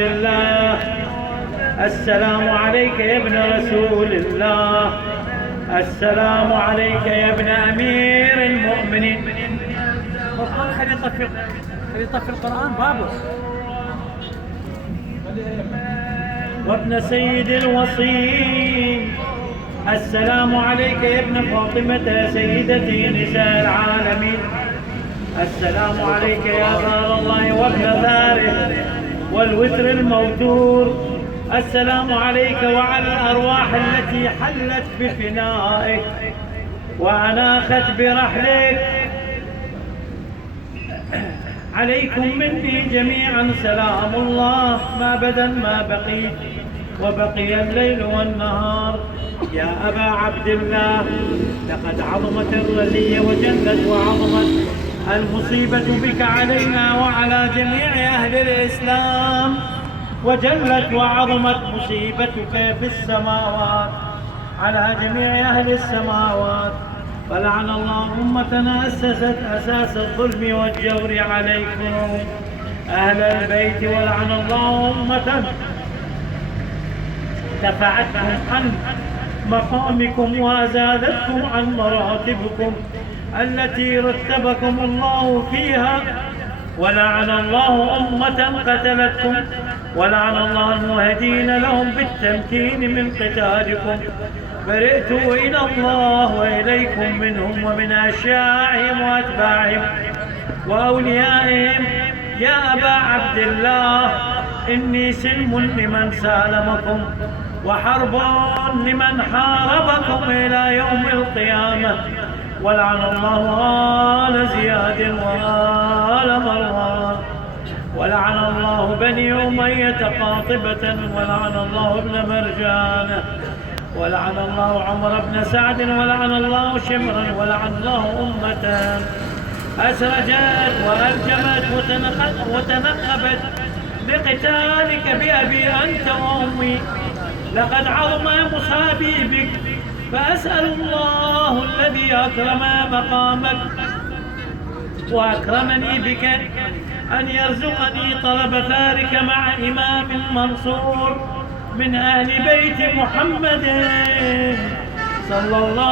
عبد الله. السلام عليك يا ابن رسول الله. السلام عليك يا ابن أمير المؤمنين. خلي يطفي القرآن بابه. وابن سيد الوصي. السلام عليك يا ابن فاطمة سيدتي نساء العالمين. السلام عليك يا بار الله وابن ثاره والوتر الموتور. السلام عليك وعلى الأرواح التي حلت بفنائك وأناخت برحلك. عليكم مني جميعا سلام الله ما بدا ما بقيت وبقي الليل والنهار. يا أبا عبد الله، لقد عظمت الرزية وجلت وعظمت المصيبة بك علينا وعلى جميع أهل الإسلام، وجلت وعظمت مصيبتك في السماوات على جميع أهل السماوات. فلعن الله أمتنا أسست أساس الظلم والجور عليكم أهل البيت، ولعن الله أمة دفعتكم عن مقامكم وأزالتكم عن مراتبكم التي رتبكم الله فيها. ولعن الله أمة قتلتكم، ولعن الله المهدين لهم بالتمكين من قتالكم. برئت إلى الله وإليكم منهم ومن أشياعهم وأتباعهم وأوليائهم. يا أبا عبد الله، إني سلم لمن سالمكم وحرب لمن حاربكم إلى يوم القيامة. ولعن الله آل زياد وآل مروان، ولعن الله بني أمية قاطبة، ولعن الله ابن مرجان، ولعن الله عمر بن سعد، ولعن الله شمرا، ولعن الله أمة أسرجت وألجمت وتنقبت لقتالك بأبي أنت وأمي. لقد عظم مصابي بك، فأسأل الله الذي أكرم مقامك وأكرمني بك أن يرزقني طلب ثارك مع إمام منصور من أهل بيت محمد صلى الله